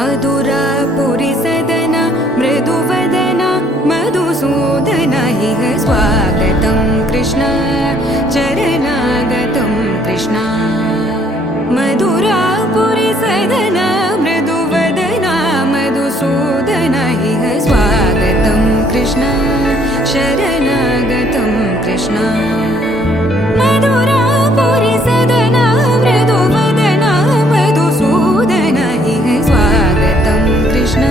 मधुरापुरी सदन मृदुवदन मधुसूदन इह स्वागतं कृष्ण चरणागतं कृष्ण मधुरापुरी सदन मृदुवदन मधुसूदन इह स्वागतं कृष्ण शरणागतं कृष्ण मधुरापुरी सदन मृदुवदन मधुसूदन इह स्वागतं कृष्ण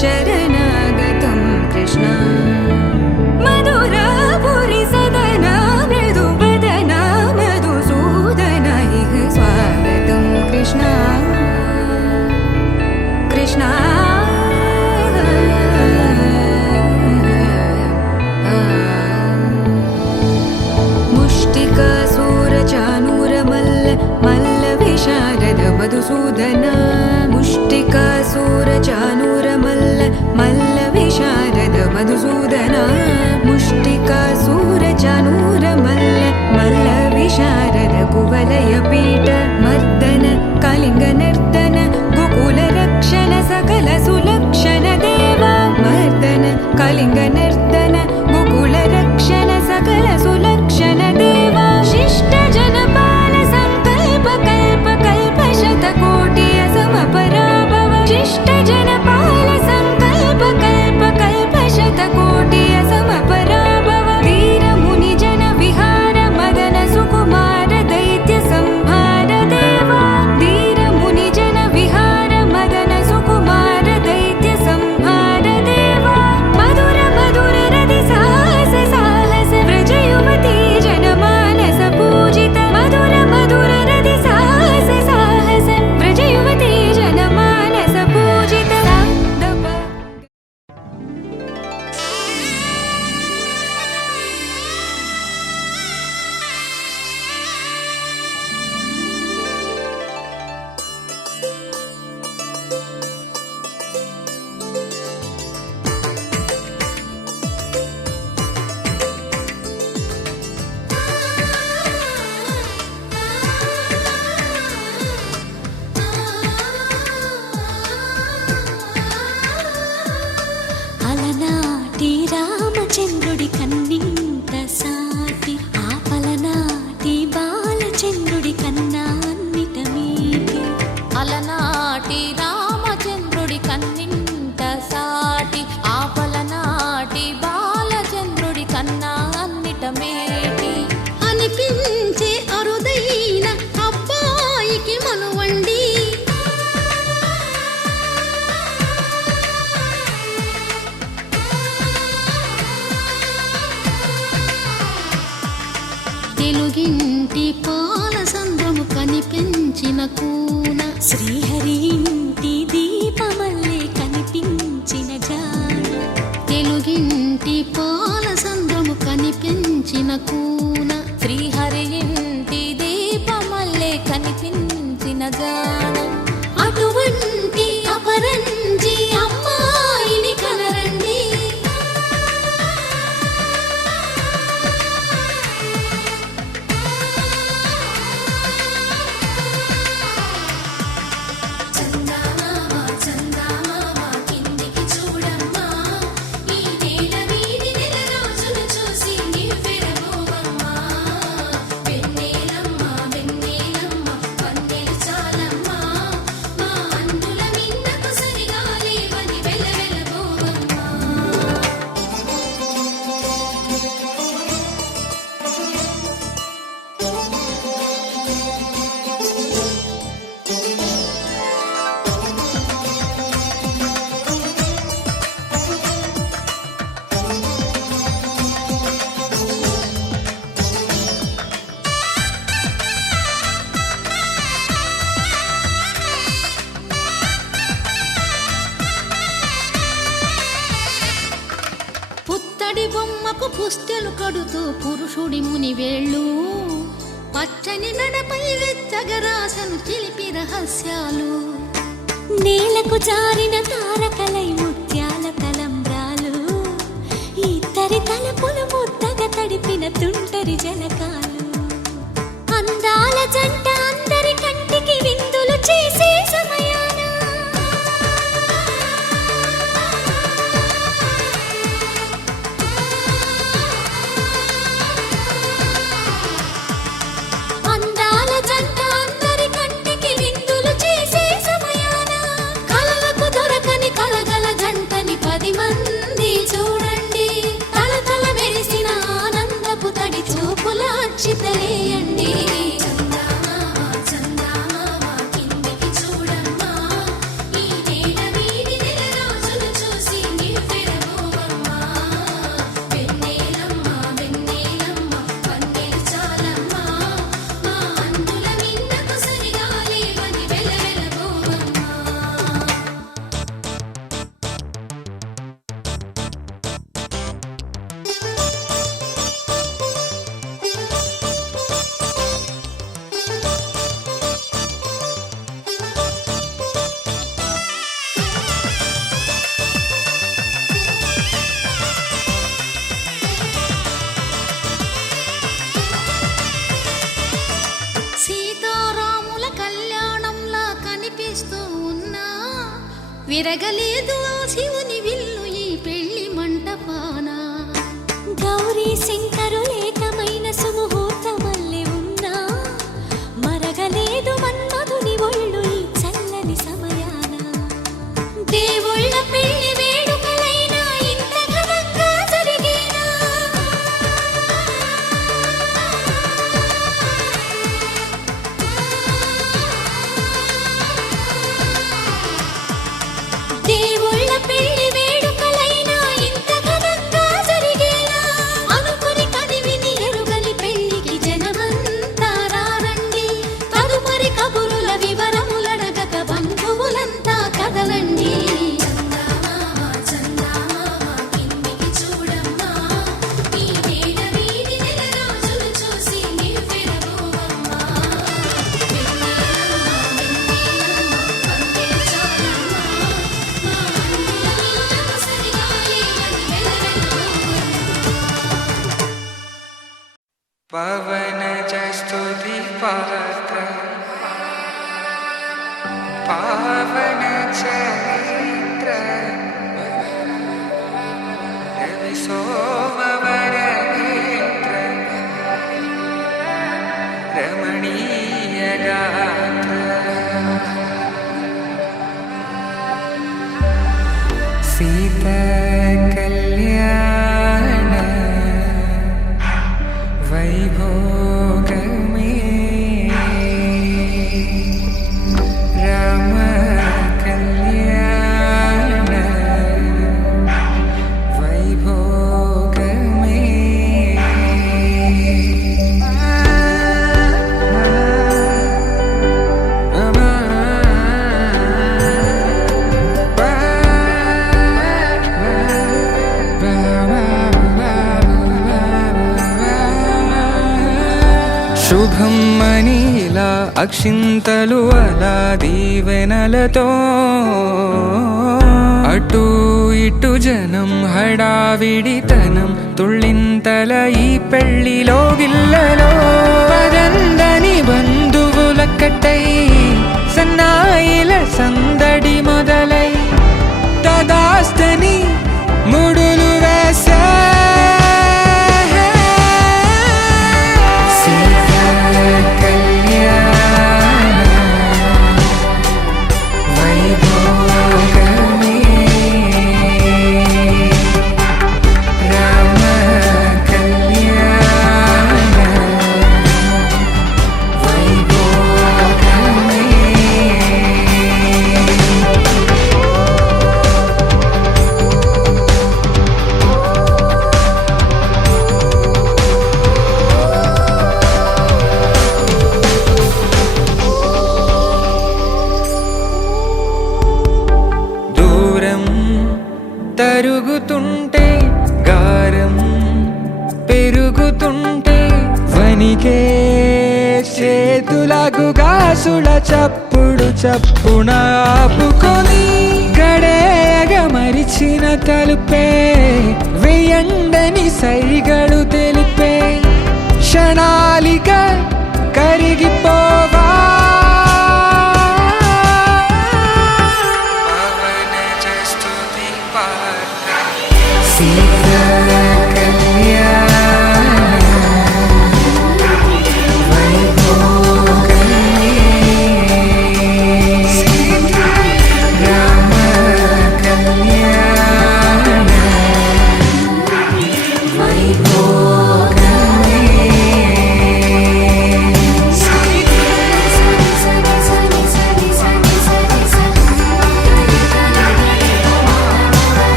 शरणागतं कृष्ण मधुरापुरी सदन मृदुवदन मधुसूदन इह स्वागतं कृष्ण कृष्ण मधुसूदन मुष्टिकासुरचाणूरमल्ल मल्लविशारद मधुसूदन मुष्टिकासुरचाणूरमल्ल मल्लविशारद कुवलयपीठ मर्दन कलिङ्गनर्तन गोकुलरक्षण सकल सुलक्षण देव मर्दन कलिङ्गनर्तन गोकुलरक्षण सकल सुलक्षण देव शिष्ट जनपाल संकल्प कल्प कल्प शतकोटि असमपराभव शिष्ट जनपाल संकल्प कल्प कल्प शतकोटि असमपराभव वीर मुनि जन विहार मदन सुकुमार दैत्य संहार देवा वीर मुनि जन विहार मदन सुकुमार दैत्य संहार देवा मधुर मधुर रति साहस साहस व्रज युवती जनमानस पूजित मधुर मधुर रति साहस साहस व्रज युवती जनमानस पूजित అలనాటి రామచంద్రుడి కన్నింత సాటి ఆపలనాటి బాలచంద్రుడి కన్నా అన్నిట మీటి అలనాటి రామచంద్రుడి కన్నింత సాటి ఆపలనాటి బాలచంద్రుడి కన్నా అన్నిట మేటి అనిపించే అరుదైన అబ్బాయికి మనువండి తెలుగింటి పాల సంద్రము కనిపించిన కూన శ్రీహరి ఇంటి దీపమల్లే కనిపించిన జాన తెలుగింటి పాల సంద్రము కనిపించిన కూన శ్రీహరి ఇంటి దీపమల్లే కనిపించిన జాన అటువంటి అపరంజి అమ్మాయిని కనరండి కిందికి చూడమ్మా ఈ నేల వీడి నెల రోజులు చూసి నివ్వెరబోవమ్మా వెన్నెలమ్మ వెన్నెలమ్మ వన్నెలు చాలమ్మా మా అన్నుల మిన్నకు సరిగా లేవని వెలవెలబోవమ్మా పుత్తడి బొమ్మకు పుస్తెలు కడుతూ పురుషుడి ముని వేళ్ళు పచ్చని నడపై వెచ్చగరాసను చిలిపి రహస్యాలు నేలకు జారిన తారకలై ముత్యాల తలంబ్రాలు ఇద్దరి తలపులు ముద్దగా తడిపిన తుంటరి జలకాలు అందాల జంట అందరి కంటికి విందులు చేసే సమయాన విరగలేదు ఆ శివుని విల్లు ఈ పెళ్లి మంటపాన. గౌరీ శంకరు ఏకమైన సుముహూర్తమల్లె ఉన్నా మరగలేదు మన్మధుని ఒళ్ళు ఈ చల్లని సమయాన. దేవుళ్ళ పెళ్లి వేడుకలైనా ఇంత ఘనంగా జరిగేనా? దేవుళ్ళ పెళ్లి వేడుకలైనా ఇంత ఘనంగా జరిగేనా? అనుకుని కదివిని ఎరుగని పెళ్లికి జనమంతా రారండి. తదుపరి కబురుల వివరములడగక బంధువులంతా కదలండి. చందమామ చందమామ కిందికి చూడమ్మా, ఈ వేళ వీడి నెల రోజులు చూసి నివ్వెరబోవమ్మా. వెన్నెలమ్మ పందే చాలమ్మా, మా అన్నుల మిన్నకు సరిగా లేవని వెలవెలబోవమ్మా. పవన స్తుతి పాత్ర పావన చరిత్ర రవి సోమవర నేత్ర రమణీయ గాత్ర సీత కళ్యాణ వైభోగమే రామ కళ్యాణ వైభోగమే. శుభం మనీలా అక్షింతలు అలా దీవెనలతో అటు ఇటు జనం హడావిడితనం తుళ్ళింతల ఈ పెళ్లిలో గిల్లలో పదందని బంధువుల కట్టై సన్నాయిల సందడి మొదలై తదాస్తని ముడులు వేసే తరుగుతుంటే గారం పెరుగుతుంటే వనికే చేతులకు గాసుల చప్పుడు చప్పున ఆపుకొని గడేగ మరిచిన తలుపే వెయ్యండని సైగడు తెలిపే క్షణాలిక కరిగిపోవా.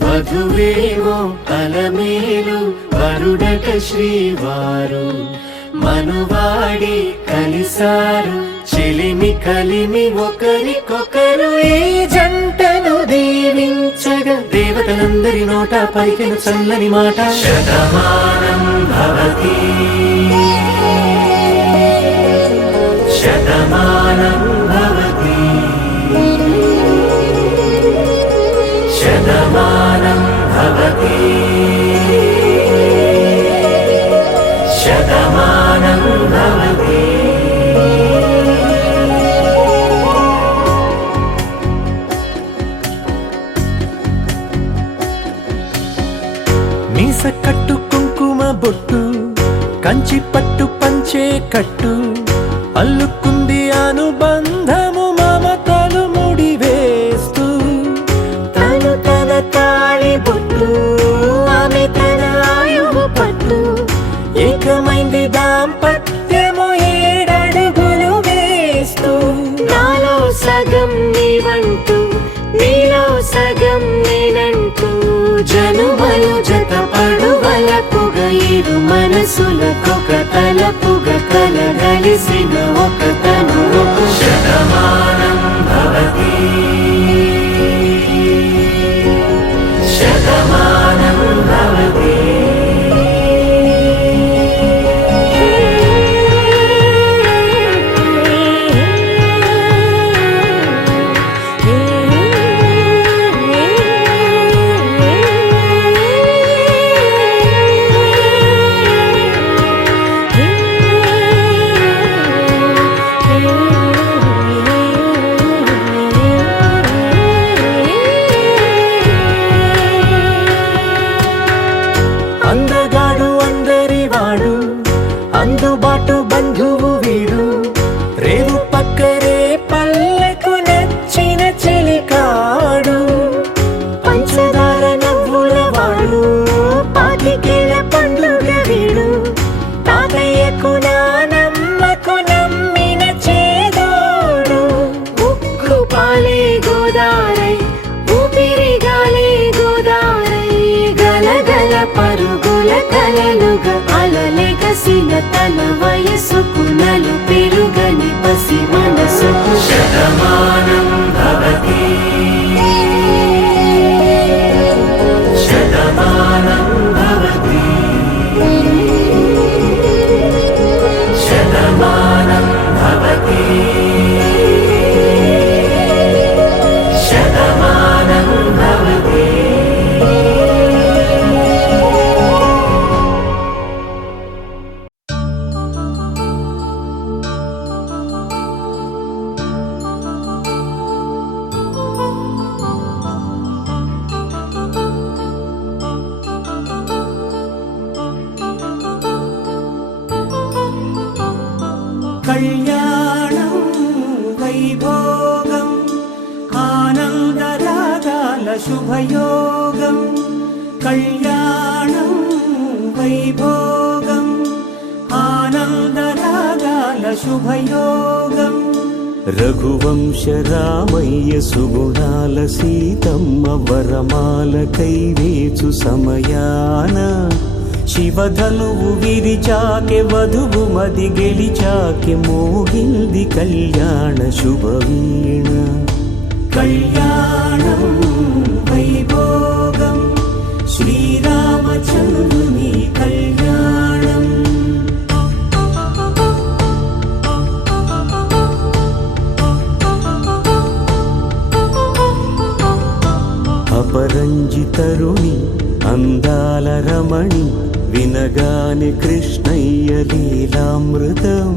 వధువేమో అలమేలు వరుడట శ్రీవారు మనువాడి కలిసారు చెలిమి కలిమి ఒకరికొకరు ఈ జంటను దీవించగా దేవతలందరి నోట పలికిన చల్లని మాట శతమానం భవతి శతమానం భవతి శతమానం భవతి శతమానం భవతి. మీస కట్టు కుంకుమ బొట్టు కంచి పట్టు పంచే కట్టు అల్లుకుంది అనుబంధము మమతలు ముడివేస్తూ తను తన తాళి బొట్టు ఆమె తన ఆయువు పట్టు ఏకమైంది దాంపత్యము 7 అడుగులు వేస్తూ నాలో సగం నీవంటూ నీలో సగం నేనంటూ జనుమలు జతపడువలపుగ ఇరు మనసులకొక తలపుగ కలగలిసిన ఒక తను శతమానం భవతి శతమానం భవతి. అందగాడు అందరివాడు అందుబాటు బంధువు వీడు రేవు పక్కరే పల్లెకు నచ్చిన చెలికాడు పంచదార నవ్వుల వాడు పాతికేల పండుగ వీడు తాతయ్యకు నానమ్మకు నమ్మిన చేదోడు ఉక్కు పాలే గోదారై ఊపిరి గాలే గోదారై గలగల పరుగుల కలలుగా అలలెగసిన తన వయసుకు నలు పెరుగని పసి మనసుకు శతమానం భవతి శతమానం భవతి శతమానం భవతి శతమానం భవతి. కళ్యాణం వైభోగం ఆనందరాగాల శుభయోగం కళ్యాణం వైభోగం ఆనందరాగాల శుభయోగం రఘువంశ రామయ్య సుగుణాల సీతమ్మ వరమాల కైవేచు సమయాన శివధనువు విరిచాకె వధువు మది గెలిచాకె మోగింది కళ్యాణ శుభవీణ కళ్యాణం వైభోగం శ్రీరామచంద్రుని కళ్యాణం. అపరంజి తరుణి అందాల రమణి వినగాని కృష్ణయ్య లీలామృతం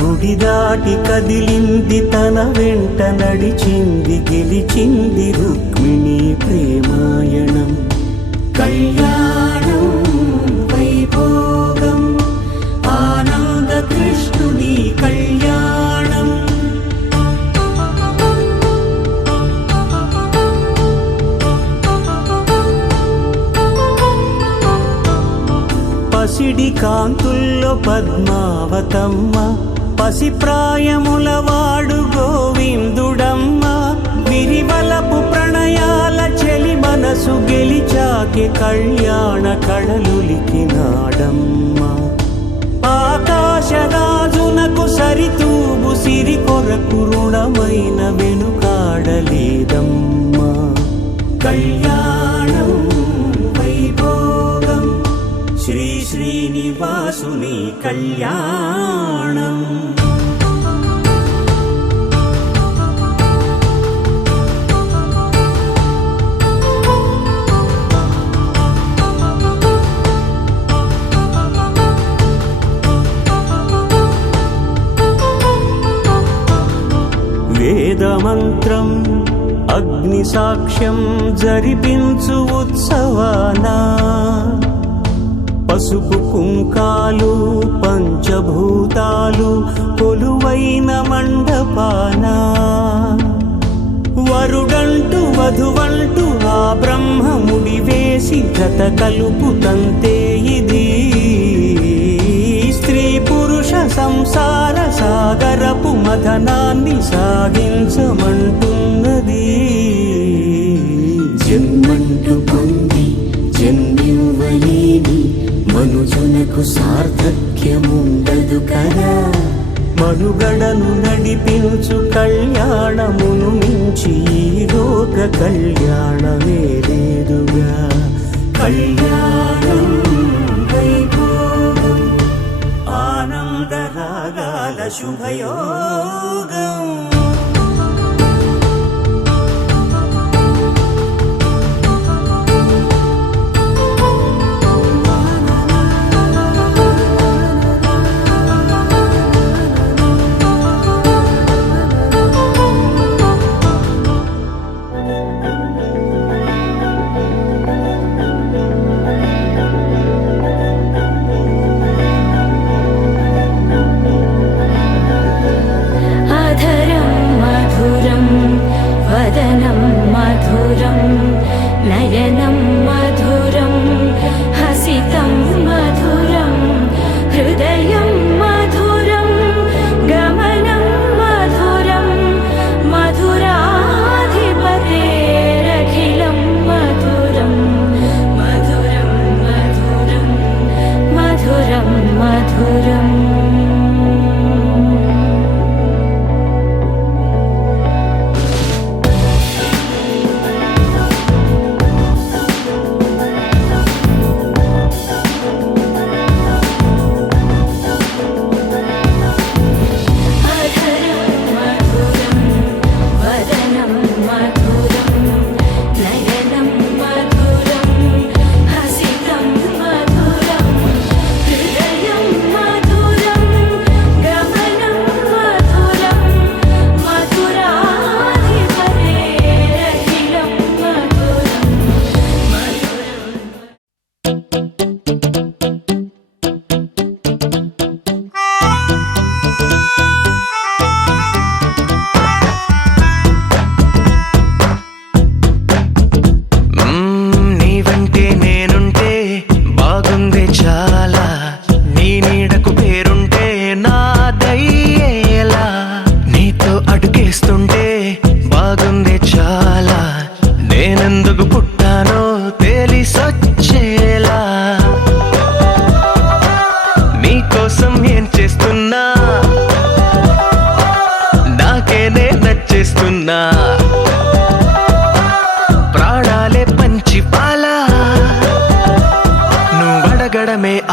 గుడి దాటి కదిలింది తన వెంట నడిచింది గెలిచింది రుక్మిణి ప్రేమాయణం కళ్యాణం వైభోగం ఆనంద కృష్ణుని కళ్యాణం. పసిడి కాంతుల్లో పద్మావతమ్మ పసిప్రాయముల వాడు గోవిందుడమ్మ విరివలపు ప్రణయాల చెలి మనసు గెలిచాకే కళ్యాణ కళలులికినాడమ్మ. ఆకా సిరి కొరకు రుణమైన వెనుకాడలేదమ్మా. కళ్యాణం వైభోగం శ్రీ శ్రీనివాసుని కళ్యాణం. వేదమంత్రం అగ్ని సాక్ష్యం జరిపించు ఉత్సవానా, పసుపు కుంకాలు పంచభూతాలు కొలువైన మండపానా, వరుడంటూ వధువంటూ ఆ బ్రహ్మముడి వేసి జత కలుపు తంతే ఇది. స్త్రీ పురుష సంసార సాగరపు మథనాన్ని సాగించమంటున్నది. జన్మంటూ పొంది జన్మివ్వలేని మనుజునకు సార్థక్యముండదు కదా. మనుగడను నడిపించు కళ్యాణమును మించి ఈ లోక కళ్యాణమే లేదుగా. కళ్యాణం వైభోగం ఆనందరాగాల శుభయోగం. నయనం మధురం హసితం మధురం హృదయం మధురం గమనం మధురం మధురాధిపతేరఖిలం మధురం మధురం మధురం మధురం మధురం.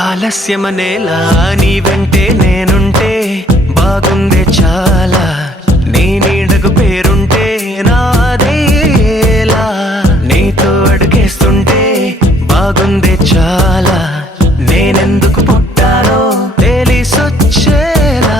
ఆలస్యమనేలా నీ వెంటే నేనుంటే బాగుందే చాలా. నీ నీడకు పేరుంటే నాదేలా. నీతో అడుగేస్తుంటే బాగుందే చాలా. నేనెందుకు పుట్టానో తెలిసొచ్చేలా.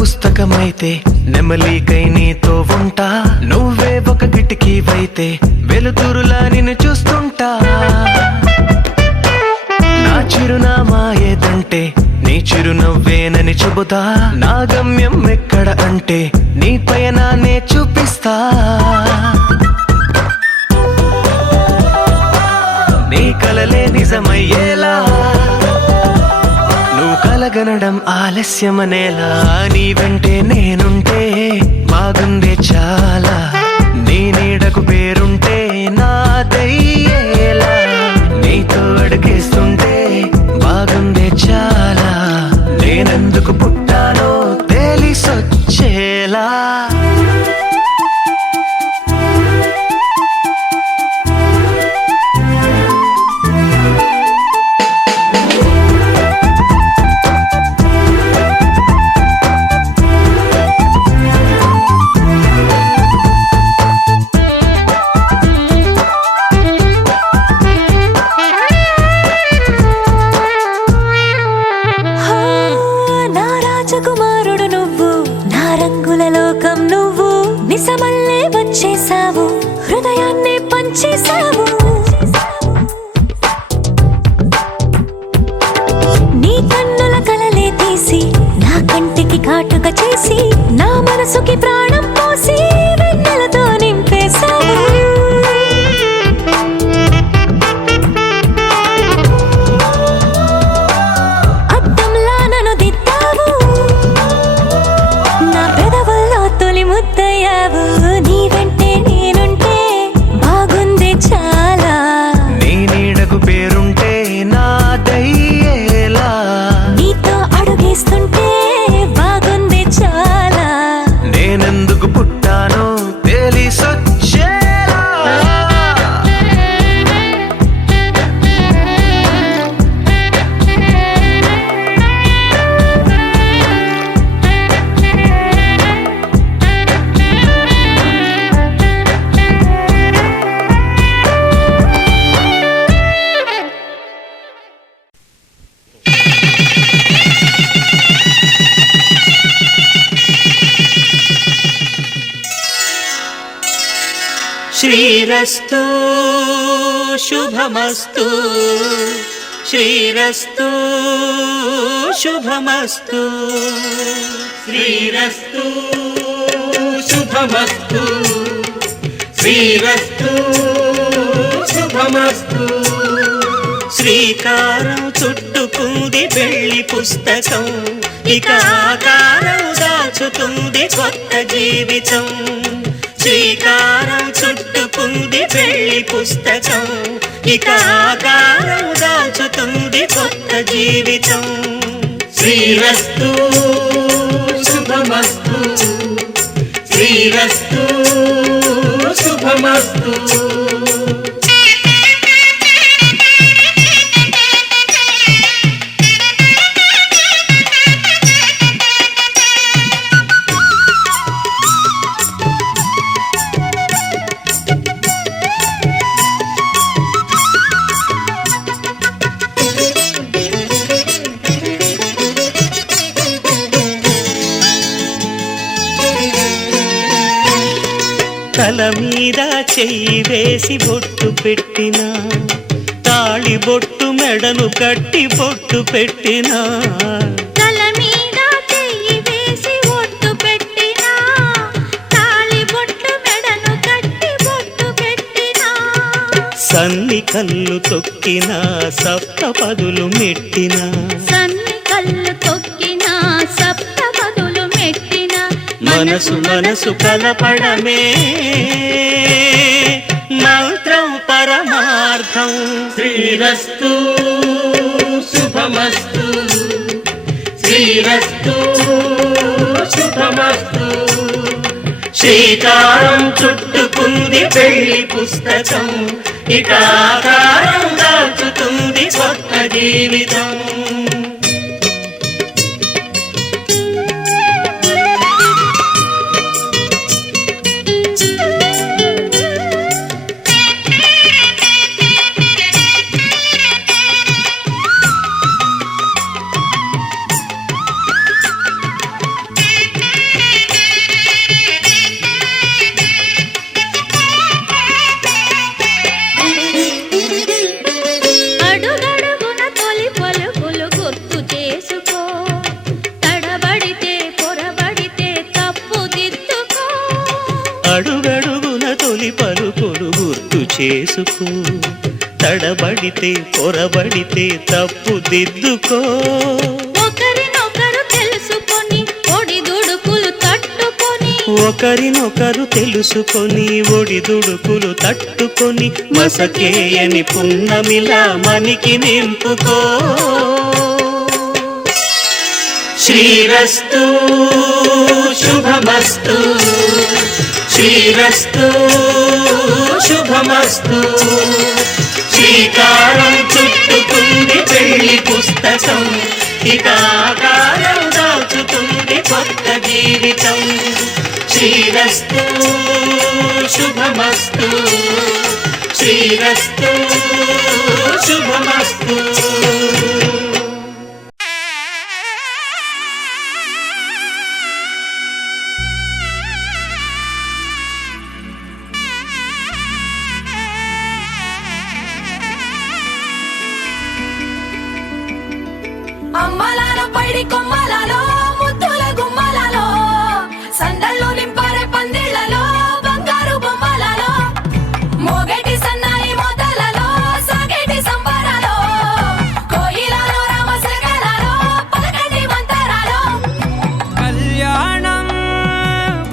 పుస్తకమైతే నెమలికై నీతో ఉంటా. నువ్వే ఒక కిటికీవైతే వెలుతురులా నిన్ను చూస్తుంటా. నా చిరునామా ఏదంటే నీ చిరునవ్వేనని చెబుతా. నా గమ్యం ఎక్కడ అంటే నీ పయనాన్నే చూపిస్తా. నీ కలలే నిజమయ్యేలా కలగనడం ఆలస్యమనేలా నీ వెంటే నేనుంటే బాగుందే చాలా నీ నీడకు పేరుంటే నాదయ్యేలా నీతో అడుగేస్తుంటే బాగుందే చాలా నేనెందుకు పుట్టానో తెలిసొచ్చేలా హో, నా రాజకుమారుడు నువ్వు నా రంగుల లోకం నువ్వు నిజమల్లే వచ్చేసావు హృదయాన్ని పంచేసావు నీ కన్నుల కలలే తీసి నా కంటికి కాటుక చేసి నా మనసుకి ప్రాణం పోసి వెన్నెలతో నింపేశావు అద్దంలా నన్ను దిద్దావు నా పెదవుల్లో తొలి ముద్దయ్యావు నీ వెంటే నేనుంటే బాగుంది చాలా నీ నీడకు పేరుంటే నాదయ్యేలా నీతో అడుగేస్తుంటే బాగుంది చాలా నేనెందుకు పుట్టానో తెలిసొచ్చేలా శ్రీరస్తు శుభమస్తు శ్రీరస్తు శుభమస్తు శ్రీరస్తు శుభమస్తు శ్రీరస్తు శుభమస్తు శ్రీకారం చుట్టుకుంది పెళ్లి పుస్తకం ఇక ఆకారం దాచుతుంది కొత్త జీవితం శ్రీకారం చుట్టుకుంది పెళ్లి పుస్తకం ఇక ఆకారం దాచుతుంది కొత్త జీవితం శ్రీరస్తు శుభమస్తు శ్రీరస్తు శుభమస్తు తల మీద చెయ్యి వేసి బొట్టు పెట్టినా తాళి బొట్టు మెడను కట్టి బొట్టు పెట్టినా తల మీద చెయ్యి వేసి ఒట్టు పెట్టినా తాళి బొట్టు మెడను కట్టి బొట్టు పెట్టినా సన్ని కళ్ళు తొక్కినా సప్త పదులు మెట్టినా సన్ని కళ్ళు తొక్కినా సప్త పదులు మెట్టినా మనసు మనసు కలపడమే మంత్రం పరమార్థం శ్రీరస్తు శుభమస్తు శ్రీరస్తు శుభమస్తు శ్రీకారం చుట్టుకుంది పెళ్లి పుస్తకం ఇక ఆకారం దాచుతుంది కొత్త జీవితం అడుగడుగున తొలి పలుకులు గుర్తు చేసుకో తడబడితే పొరబడితే తప్పు దిద్దుకో అడుగడుగున తొలి పలుకులు గుర్తు చేసుకో తడబడితే పొరబడితే తప్పు దిద్దుకో ఒక ఒకరినొకరు తెలుసుకొని ఒడిదుడుకులు తట్టుకొని మసకేయని పున్నమిలా మనికి నింపుకో. శ్రీరస్తు శుభమస్తు, శ్రీరస్తు శుభమస్తు. శ్రీకారం చుట్టుకుంది పెళ్లి పుస్తకం, ఇక ఆకారం దాచుతుంది కొత్త జీవితం. శ్రీరస్తు శుభమస్తు, శ్రీరస్తు శుభమస్తు. అమ్మలాల పైడి కొమ్మలలో ముద్దుల గుమ్మలలో సందళ్ళు నింపారే పందిళ్లలో బంగారు బొమ్మలలో మోగేటి సన్నాయి మోతలలో సాగేటి సంబరాలో కోయిలలో రామశకలలో పలకటి మంతరాలో. కళ్యాణం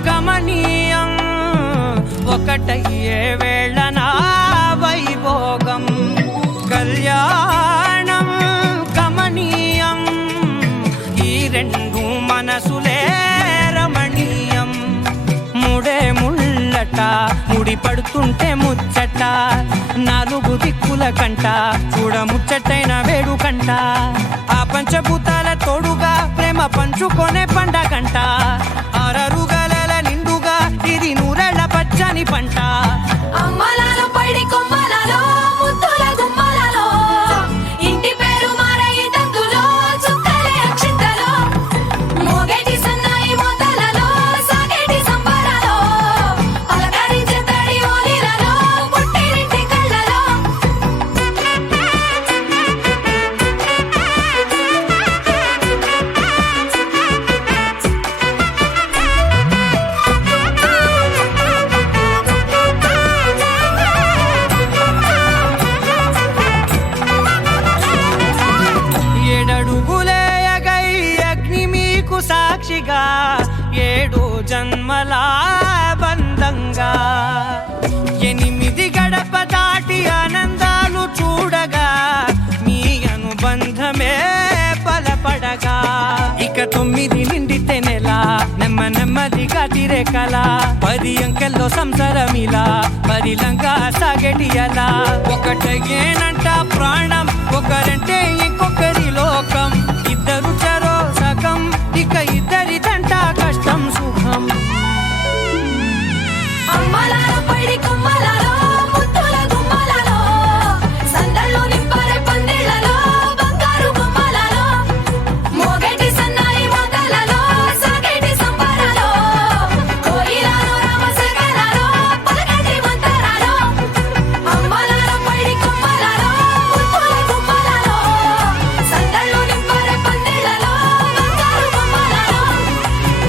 గమనీయం ఒకటయ్యే వేళ నా వైభోగం. కళ్యాణం గమనీయం ఈ రెండు మనసులే రమణీయం. ముడే ముళ్ళట ముడి పడుతుంటే ముచ్చట, నాలుగు దిక్కుల కంట చూడ ముచ్చటైన వేడుకంట. ఆ పంచభూతాల తోడుగా ప్రేమ పంచుకొనే పండగంట. అరరుగల నిండుగా ఇది నూరెళ్ళ పచ్చని పంట. అమ్మలాల పైడి కొమ్మలలో ముద్దుల గుమ్మలలో ఇంటి పేరు మారయి తందులో చుక్కలే అక్షింతలో మోగేటి సన్నాయి మోతలలో సాగేటి సంబరాలో పలకరించే తడి ఓలిలలో పుట్టినింటి కళ్ళలో. ఏడడుగులేయగై అగ్ని మీకు సాక్షిగా ఏడు జన్మల బంధంగా 8 గడప దాటి ఆనందాలు చూడగా మీ అనుబంధమే బలపడగా. ఇక 9 నిండితే నెల నెమ్మదిగా తిరేకల 10 అంకెల్లో సంసారమిలా పరిలంగా సాగేటి అలా. ఒకటేనంట ప్రాణం ఒకరంటే ఇంకొకరి లోకం. ఇద్దరు చరో సగం ఇక ఇద్దరిదంట కష్టం సుఖం. అమ్మలాల పైడి కొమ్మలలో ముద్దుల గుమ్మలలో సందళ్ళు నింపారే పందిళ్లలో బంగారు బొమ్మలలో మోగేటి సన్నాయి మోతలలో సాగేటి సంబరాలో కోయిలలో రామశకలలో పలకటి మంతరాలో. అమ్మలాల పైడి కొమ్మలలో ముద్దుల గుమ్మలలో సందళ్ళు నింపారే పందిళ్లలో బంగారు బొమ్మలలో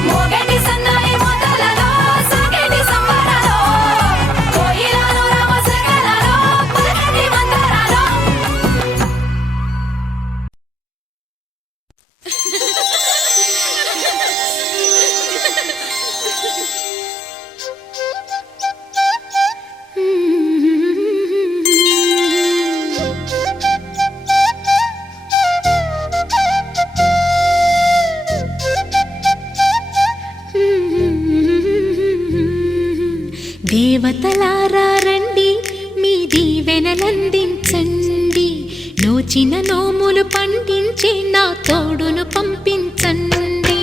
మోగేటి సన్నాయి మోతలలో సాగేటి సంబరాలో కోయిలలో రామశకలలో పలకటి మంతరాలో. దేవతలారా రండి, మీ దీవెనలందించండి. నోచిన నోములు పండించే నా తోడును పంపించండి.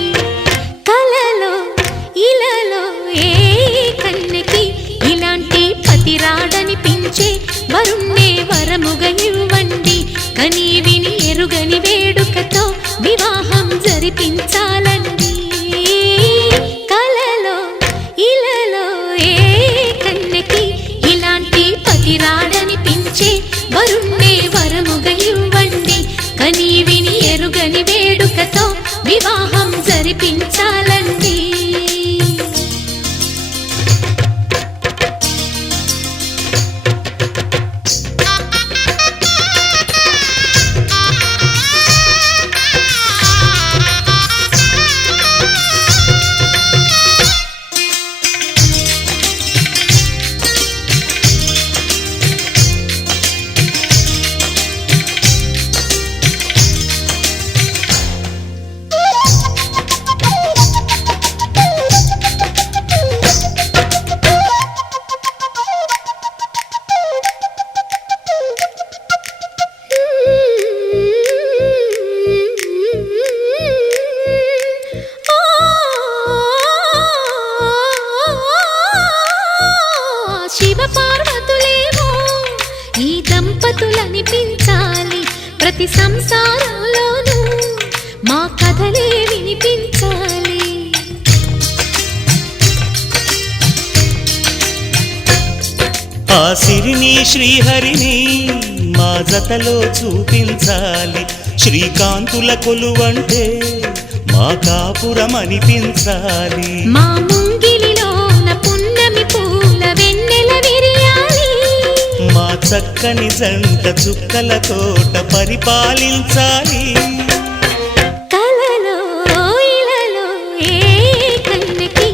కలలో ఇలలో ఏ కన్నెకి ఇలాంటి పతి రాడనిపించే వరుణ్ణే వరముగా ఇవ్వండి. కని విని ఎరుగని వేడుకతో వివాహం జరిపించాలండి. కలలో ఇలలో ఏ కన్నెకి ఇలాంటి పతి రాడనిపించే వరుణ్ణే వరముగా ఇవ్వండి. కని విని ఎరుగని వేడుకతో వివాహం జరిపించాలండి. ప్రతి సంసారంలోనూ మా కథలే వినిపించాలి. ఆ సిరిని శ్రీహరిని మా జతలో చూపించాలి. శ్రీకాంతుల కొలువంటే మా కాపురం అనిపించాలి. మా ముంగిలిలోన పున్నమి పూల వెన్నెల విరియాలి. మా చక్కని జంట చుక్కల తోట పరిపాలించాలి. కలలో ఇలలో ఏ కన్నెకి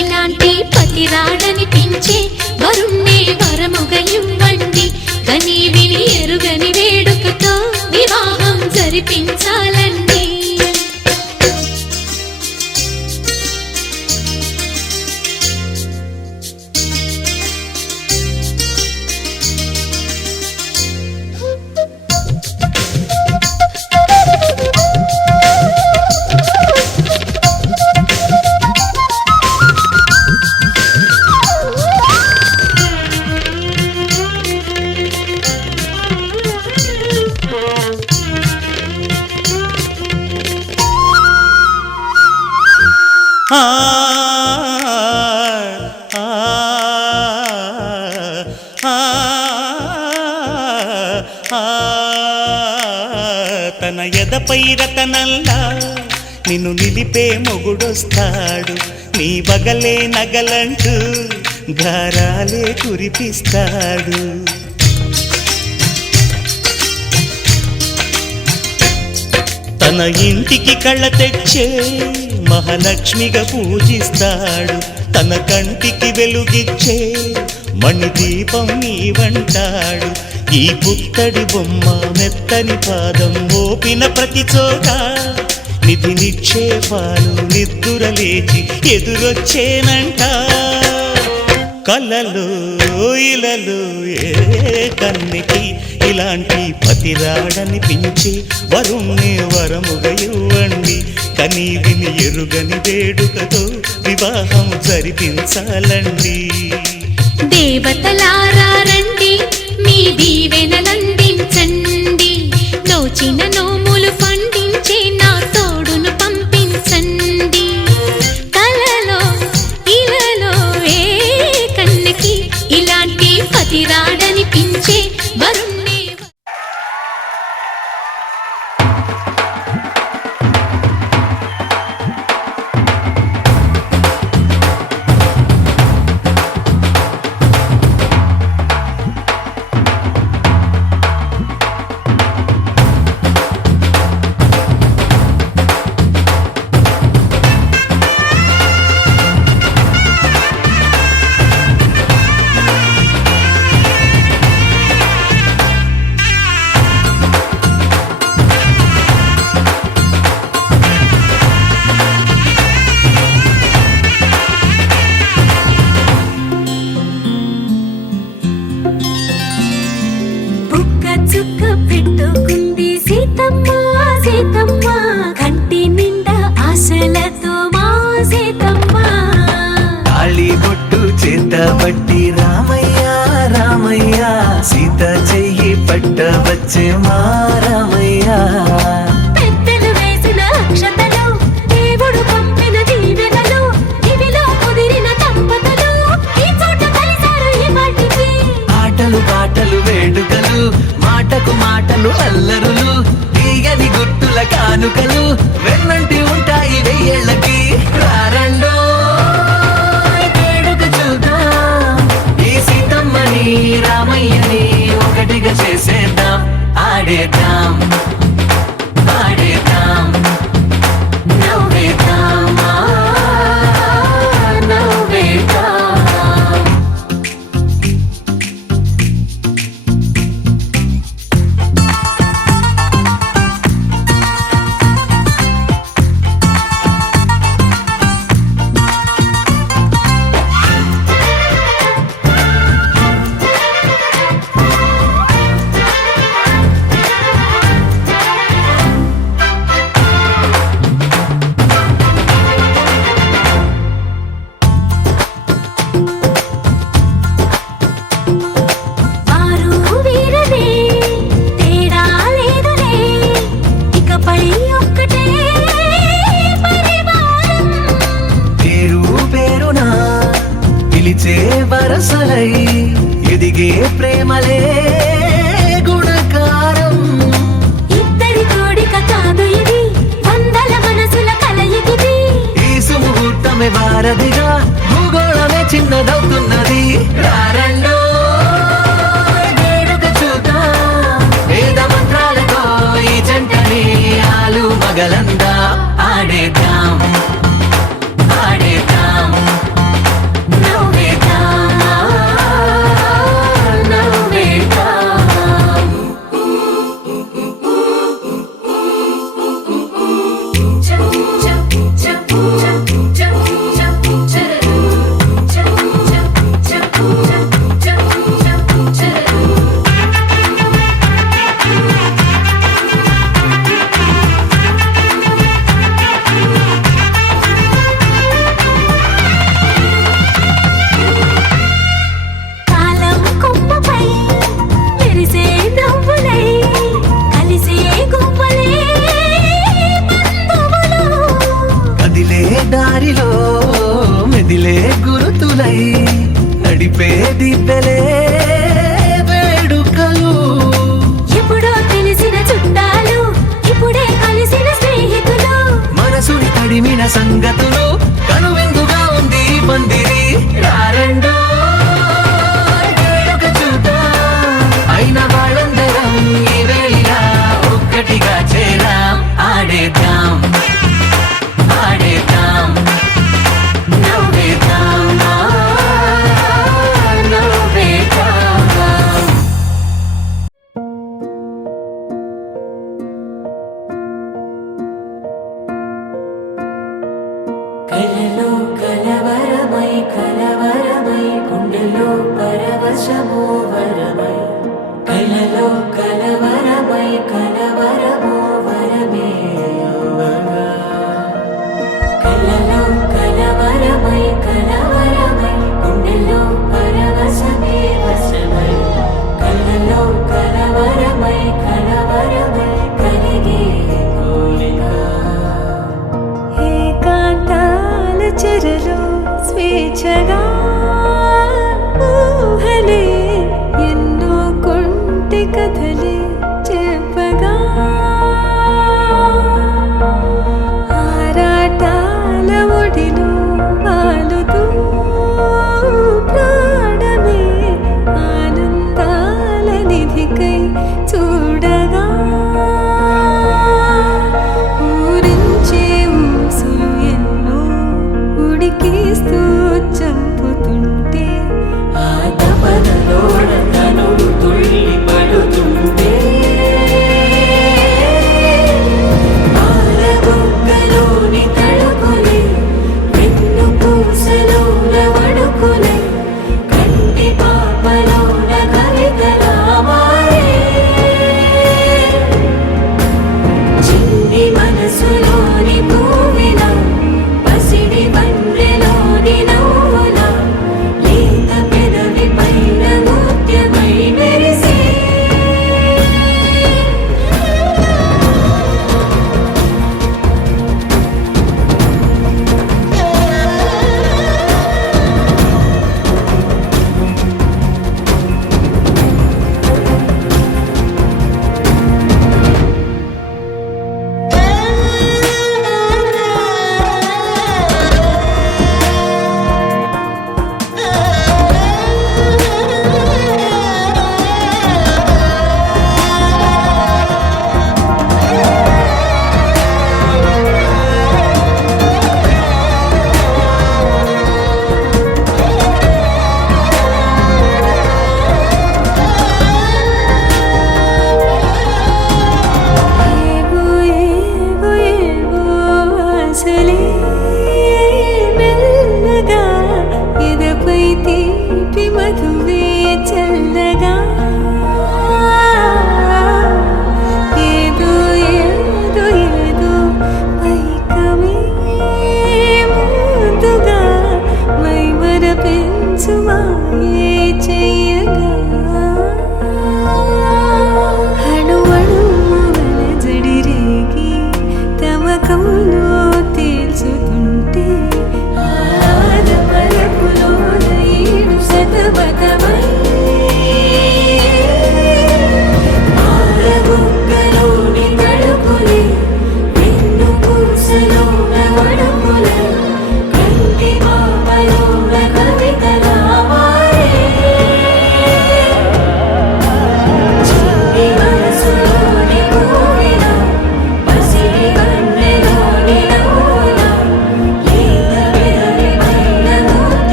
ఇలాంటి పతి రాడనిపించే వరుణ్ణే వరముగా ఇవ్వండి. కని విని ఎరుగని వేడుకతో వివాహం జరిపించాలండి. ఆ ఆ ఆ తన ఎదపై రతనల్లా నిన్ను నిలిపే మొగుడొస్తాడు. నీ బగలే నగలంటూ గారాలే కురిపిస్తాడు. తన ఇంటికి కళ్ళ తెచ్చే మహాలక్ష్మిగా పూజిస్తాడు. తన కంటికి వెలుగిచ్చే మణిదీపం నీవంటాడు. ఈ పుత్తడి బొమ్మ మెత్తని పాదం మోపిన ప్రతి చోట నిధి నిక్షేపాలు నిద్దుర లేచి ఎదురొచ్చేనంట. కలలో ఇలలో ఏ కన్నెకి ఇలాంటి పతి రాడనిపించి వరుణ్ణే వరముగా ఇవ్వండి. కని విని ఎరుగని వేడుకతో వివాహం జరిపించాలండి. దేవతలారా రండి, మీ దీవెనలందించండి. నోచిన నోములు పండించే నా తోడును పంపించండి. కలలో ఇలలో ఏ కన్నెకి ఇలాంటి పతి రాడనిపించే వరుణ్ణే చుక్క పెట్టుకుంది సీతమ్మ సీతమ్మ, కంటి నిండా ఆశలతో మా సీతమ్మ. తాళి బొట్టు చేత పట్టి రామయ్య రామయ్య, సీత చెయ్యి పట్ట వచ్చే మా రామయ్య. పెద్దలు వేసిన అక్షతలు, దేవుడు పంపిన దీవెనలు, ఇవిలో కుదిరిన దంపతులు ఈ చోట కలిసారు ఈ వాటికి. ఆటలు పాటలు వేడుకలు, మాటకు మాటలు అల్లరులు, తీయని గుర్తుల కానుకలు వెన్నంటి ఉంటాయి వెయ్యేళ్ళకి. రారండో వేడుక చూద్దాం, ఈ సీతమ్మని రామయ్యని ఒకటిగా చేసేద్దాం. ఆడేద్దాం పాడేద్దాం నవ్వేద్దాం నవ్వేద్దాం. కలిగే ప్రేమలే గుణకారం. ఇద్దరి కోడిక కాదు ఇది, వందల మనసుల కలయికిది. ఈ సుముహూర్తమే వారధిగా భూగోళమే చిన్నదవుతున్నది. రారండో వేడుక చూద్దాం, వేద మంత్రాలతో ఈ జంటని ఆలు మగలందా ఆడేద్దాం ఆడేద్దాం నవ్వేద్దాం నవ్వేద్దాం. కాలం కొమ్మపై మెరిసే నవ్వులై కలిసే గువ్వలే బంధువులు. కదిలే దారిలో మెదిలే గురుతులై నడిపే దిబ్బెలే వేడుకలు. ఎప్పుడో తెలిసిన చుట్టాలు, ఇప్పుడే కలిసిన స్నేహితులు. మనసుని తడిమిన సంగతులు కనువిందుగా ఉంది ఈ పందిరి. రారండో వేడుక చూద్దాం, అయిన వాళ్ళందరం ఈ వేళ ఒక్కటిగా చేరాం. ఆడేద్దాం ఆడేద్దాం నవ్వేద్దాం నవ్వేద్దాం. కలలో కలవరమై కలవరమై గుండెలో పరవశమో వరమై. కలలో కలవరమై కలవరమో వరమే అవ్వగా. కలలో కలవరమై కలవరమై గుండెలో పరవశమే వశమై. కలలో కలవరమై కలవరమై కలిగే కోరిక. ఏకాంతాల చెరలో స్వేచ్ఛగా ఊహలే ఎన్నో కొంటి కథలే చెప్పగా.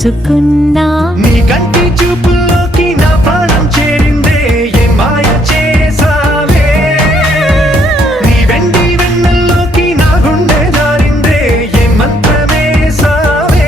దోచుకున్నా నీ కంటి చూపుల్లోకి నా ప్రాణం చేరిందే ఏ మాయ చేసావే నీ వెండి వెన్నెల్లోకి నా గుండె జారిందే ఏ మంత్రమేసావే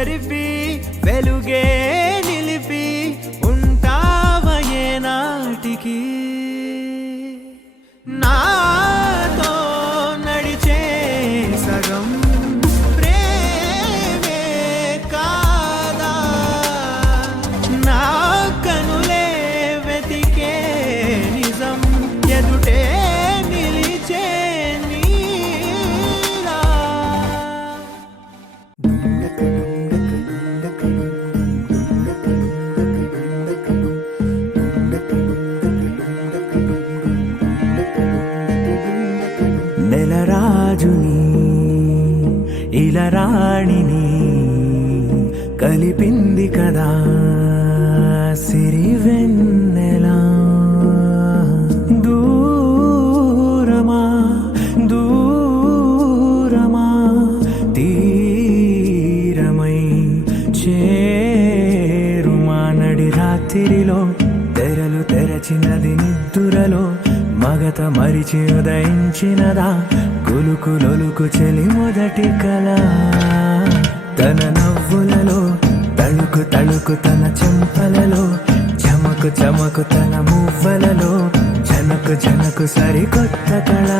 చెరిపి వెలుగే నిలిపి ఉంటావయే నాటికి నాతో నడిచే సగం ప్రేమే కాదా నా కనులే వెతికే నిజం ఎదుటే నిలిచే నీలా నెలరాజుని ఇలరాణిని కలిపింది కదా సిరివెన్నెలా దూరమా దూరమా తీరమై చేరుమా నడి రాత్రిలో తెరలు తెరచినది నిద్దురలో మగత మరిచి ఉదయించినదా కులుకులొలుకు చెలి మొదటి కళ తన నవ్వులలో తళుకు తళుకు తన చెంపలలో చమకు చమకు తన మువ్వలలో జనకు జనకు సరికొత్త కళ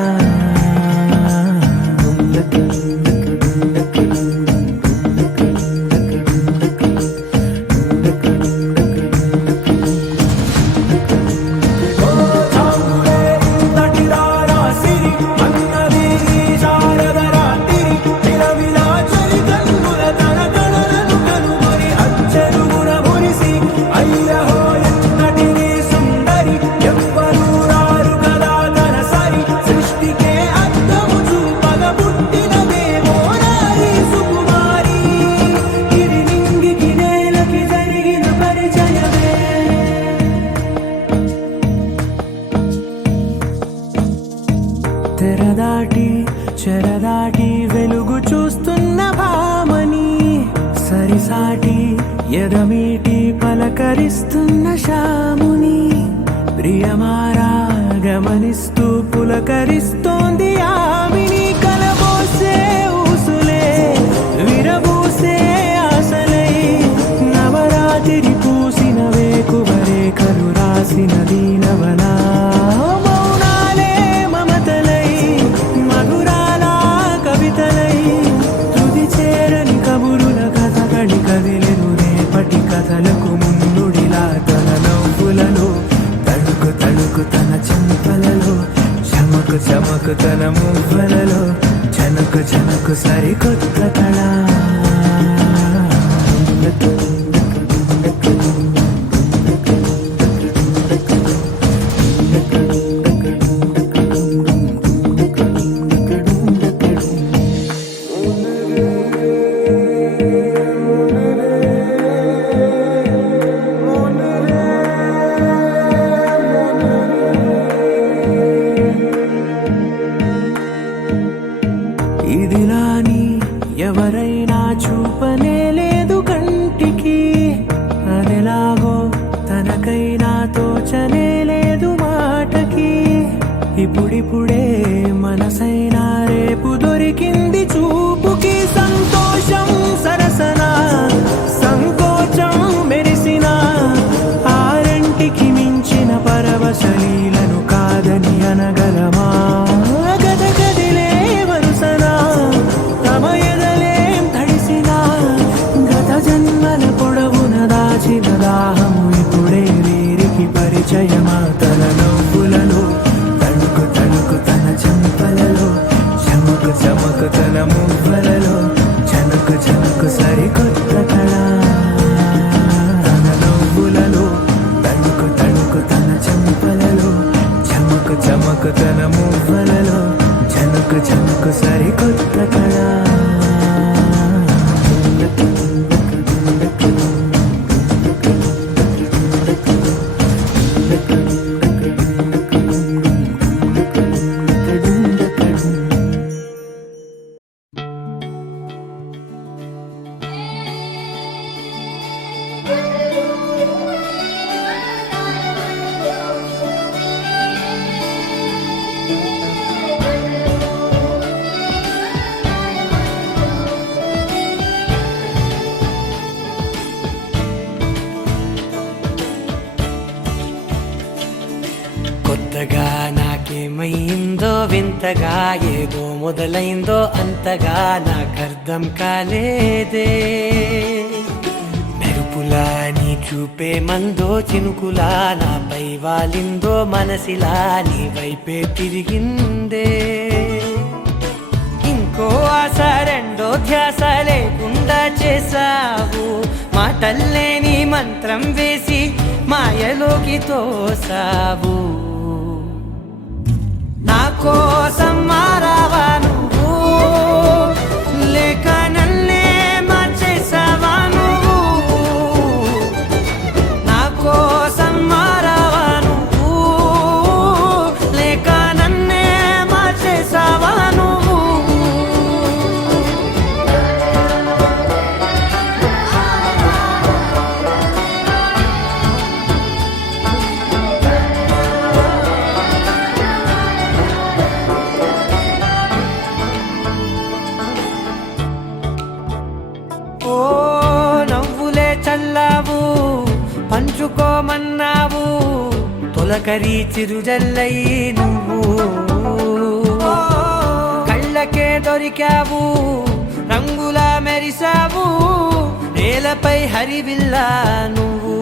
తెరదాటి చెరదాటి వెలుగు చూస్తున్న భామని సరిసాటి ఎదమీటి పలకరిస్తున్న శాముని ప్రియమారా గమనిస్తూ పులకరిస్తోంది ఆమిని కలబోసే ఊసులే విరబూసే ఆశలై నవరాత్రి పూసిన వేకువరే కలు రాసిన దీనవనా మౌనాలే మమతలై మధురాల కవితలై తుది చేరని కబురుల కథ కడి కదిలెను రేపటి కథలకు ముందుడిలా తన నవ్వులలో తడుకు తడుకు తన చెంపలలో చమకు చమకు తన మువ్వలలో జనకు జనకు సరికొత్త కళ ఇదిలాని ఎవరైనా చూపనే లేదు కంటికి అదెలాగో తనకైనా తోచనే లేదు మాటకి ఇప్పుడిప్పుడే మనసైనా రేపు దొరికింది చూపుకి సంతోషం సరసన సంకోచం మెరిసిన ఆరంటికి మించిన పరవశలీలను కాదని అనగలమా గద గదిలే వరుసనా తమ ఎదలేం తడిసినా గత జన్మల పొడవున దాచిన దాహము ఇప్పుడే వీరికి పరిచయమా తన నవ్వులలో తణుకు తణుకు తన చెంపలలో చమకు చమకు తన మువ్వలలో జనకు జనకు సరికొత్త కళ తన నవ్వులలో తణుకు తణుకు తన చెంపలలో చమకు చమకు తన మువ్వలలో జనకు జనకు సరికొత్త కళ కొత్తగా నాకేమైందో వింతగా ఏదో మొదలైందో అంతగా నాకర్థం కాలేదే మెరుపులా నీ చూపే మందో చినుకులా నాపై వాలిందో మనసిలా నీ వైపే తిరిగిందే ఇంకో ఆశ రెండో ధ్యాస లేకుండా చేసావు మాటల్లే నీ మంత్రం వేసి మాయలోకి తోసావు నా కోసం మారావా నువ్వు లేక నన్నే మార్చేసావా నువ్వు నా కోసం మారావా నువ్వు లేక నన్నే మార్చేసావా నువ్వు ఓ నవ్వులే చల్లావు పంచుకోమన్నావు తొలకరి చిరుజల్లై నువ్వు ఓ, కళ్ళకే దొరికావు రంగులా మెరిసావు నేలపై హరివిల్లా నువ్వు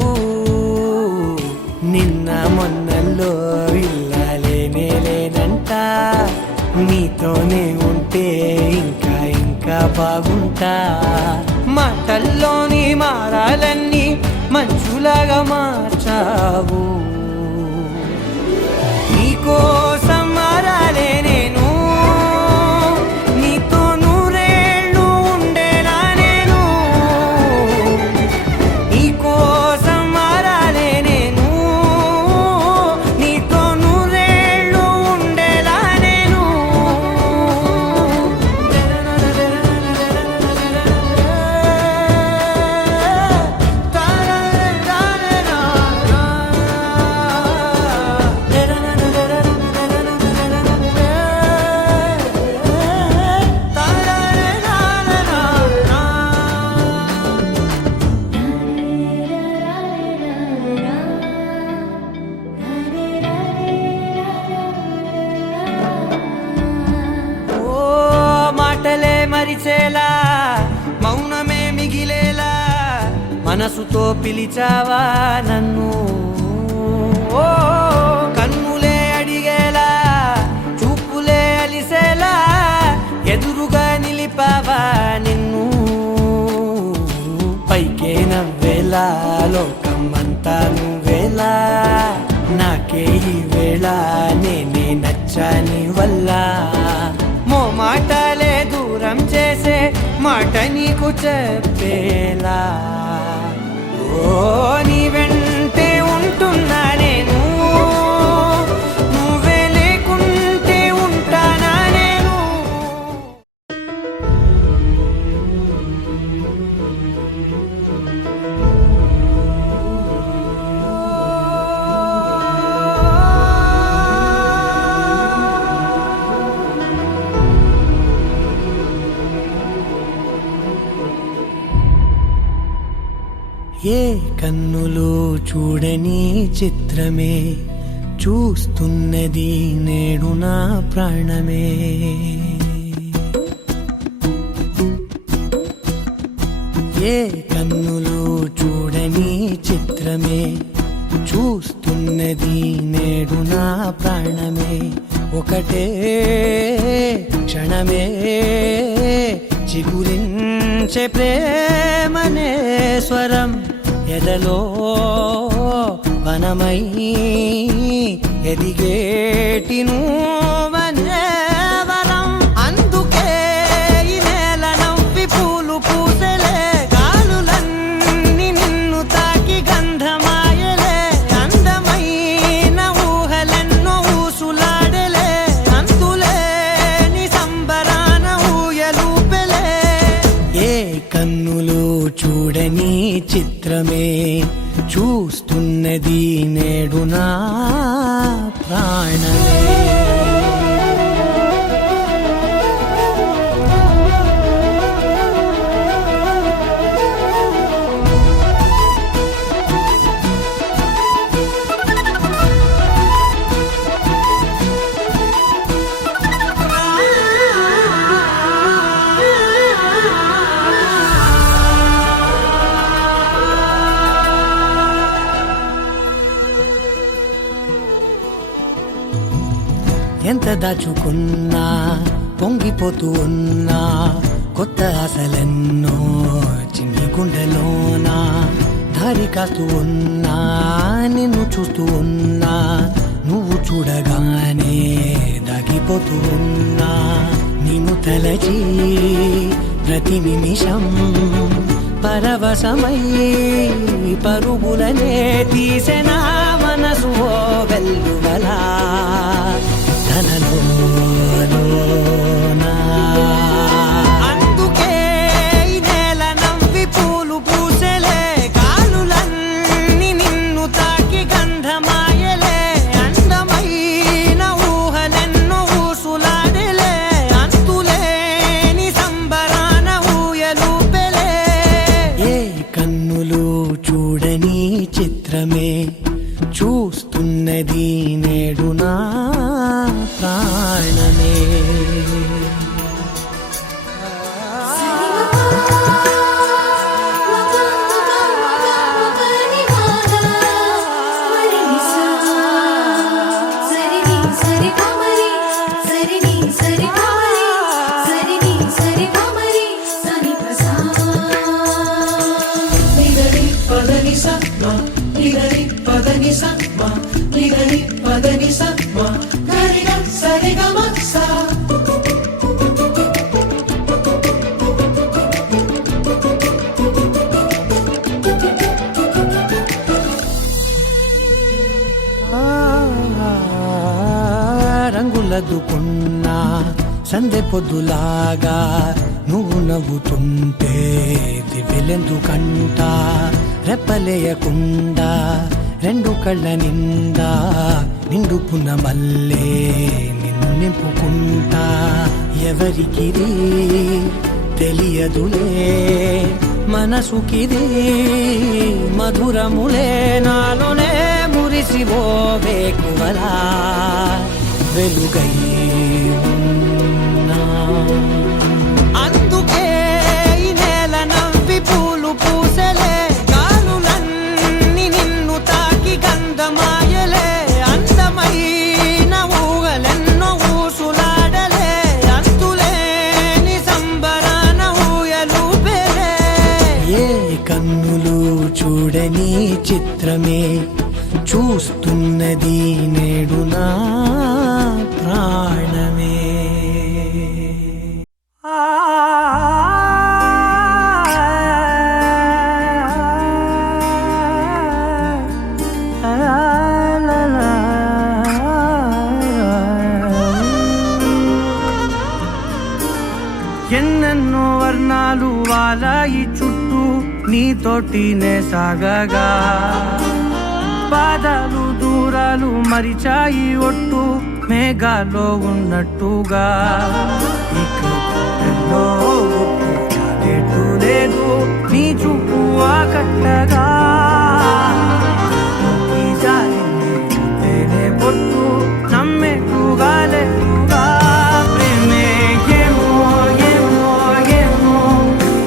నిన్న మొన్నల్లో ఇల్లాలేనే లేనంట నీతోనే ఉంటే ఇంకా ఇంకా బాగుంటా మాటల్లోని మారాలన్నీ మంచులాగా మార్చావు నీకోసం మారాలే నేను నీతో నూరేళ్ళు ఉండేలా నేను నీకోసం మారాలే నేను నీతో నూరేళ్ళు ఉండేలా నేను ఓ మాటలే మరిచేలా మౌనమే మిగిలేలా మనసుతో పిలిచావా నన్ను ఓ కన్నులే అడిగేలా చూపులే అలిసేలా ఎదురుగా నిలిపావా నిన్ను పైకే నవ్వేలా లోకం అంతా నువ్వేలా నాకే ఈ వేళ నేనే నచ్చాని వల్ల మో మాటలే దూరం చేసే మాట నీకు చెప్పేలా ఓ నీ వెంటే ఉంటున్నా నేను నువ్వే లేకుంటే ఉంటానా నేను ఏ కన్నులు చూడని చిత్రమే చూస్తున్నది నేడు నా ప్రాణమే ఏ కన్నులు చూడని చిత్రమే చూస్తున్నది నేడు నా ప్రాణమే ఒకటే క్షణమే చిగురించే ప్రేమనే స్వరం ఎదలో వనమై ఎదిగేటి నువ్వనే వరం అందుకే ఈ నేల నవ్వి పూలు పూసలే గాలులన్నీ నిన్ను తాకి గంధమాయలే అందమైన ఊహలెన్నో ఊసులాడలే అంతులేని సంబరాన ఊయలూపెలే ఏ కన్నులు చూడని చిత్రమే చూస్తున్నది నేడు నా ప్రాణమే ఎంత దాచుకున్నా పొంగిపోతూ ఉన్నా కొత్త ఆశలెన్నో చిన్ని గుండెలోనా దారి కాస్తూ ఉన్నా నిన్ను చూస్తూ ఉన్నా నువ్వు చూడగానే దాగిపోతూ ఉన్నా నిన్ను తలచి ప్రతి నిమిషం పరవశమై పరుగులనే తీసెనా మనసు ఓ వెల్లువలా తనలోనా అందుకే ఈ నేల నవ్వి పూలు పూసెలే గాలులన్నీ నిన్ను తాకి గంధమాయలే అందమైన ఊహలెన్నో ఊసులాడలే అంతులేని సంబరాన ఊయలూపెలే ఏ కన్నులు చూడని చిత్రమే చూస్తున్నది నేడు నా ప్రాణమే రంగులదుకున్నా సందె పొద్దులాగా నువ్వు నవ్వుతుంటే దివ్యలెందుకంట రెప్పలేయకుండా రెండు కళ్ళ నిండా నిండుకున్న మల్లే నిన్ను నింపుకుంటా ఎవరికిది తెలియదులే మనసుకిది మధురములే నాలోనే మురిసివో వేకువలా వెలుగై ఉన్నా అందుకే ఈ నేల నవ్వి పూలు పూసెలే గాలులన్నీ నిన్ను తాకి గంధమాయలే అందమైన ఊహలెన్నో ఊసులాడలే అంతులేని సంబరాన ఊయలూపెలే ఏ కన్నులు చూడని చిత్రమే చూస్తున్నది నేడు నా ప్రాణమే ఎన్నెన్నో వర్ణాలు వాలాయి చుట్టూ నీతోటినే సాగగా పాదాలు దూరాలు మరిచాయి ఒట్టు మేఘాలో ఉన్నట్టుగా ఇక ఎన్నో గుట్టు చాలేటు లేదు నీ చూపు ఆకట్టగా ఈ జాలిని చూస్తేనే పొట్టు నమ్మేట్టుగా లేటుగా ప్రేమే ఏమో ఏమో ఏమో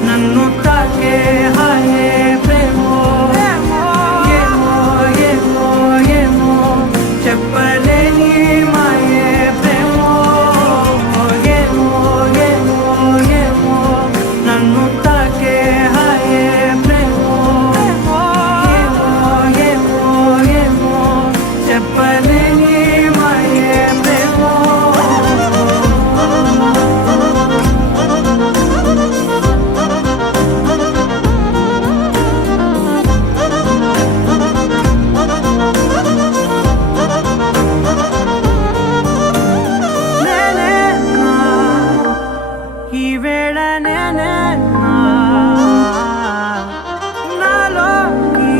నన్ను తాకే హాయే ప్రేమో ఏమో ఏమో ఏమో చెప్పలేని మాయే ప్రేమో ఏమో ఏమో ఏమో నన్ను తాకే హాయే ప్రేమో ఏమో ఏమో ఏమో చెప్పలేని మాయే ప్రేమో నేనేనా ఈ వేళ నేనేనా నాలోకి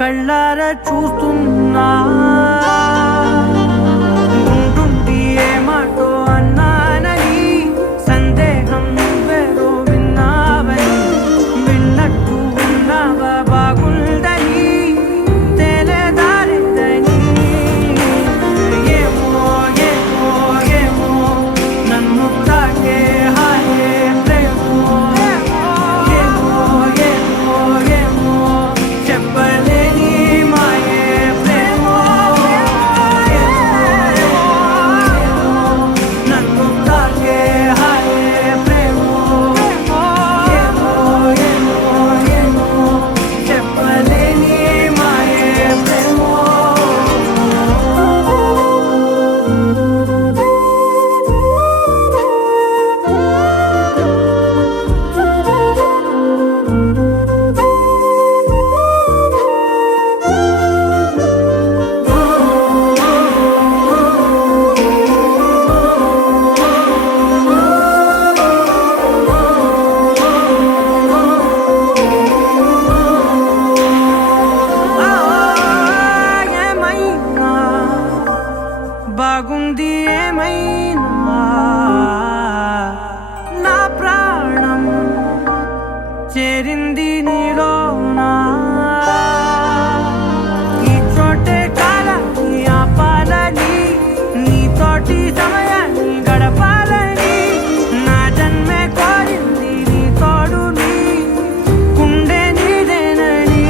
కళ్ళారా చూస్తున్నా ఉంటుండి ఏమాటో అన్నానని సందేహం నువ్వేదో విన్నావని విన్నట్టు ఉన్నావా బాగుందని తెలియదారిద్దని ఏమో ఏమో ఏమో నన్ను తాకే హాయే ప్రేమో ఏమో ఏమో ఏమో చెప్పలేని మాయే ప్రేమో బాగుంది ఏమైనా నా ప్రాణం చేరింది నీలోనా ఈ చోటే కాలాన్ని ఆపాలని నీతోటి సమయాన్ని గడపాలని నా జన్మే కోరింది నీ తోడుని కుండే నీదేనని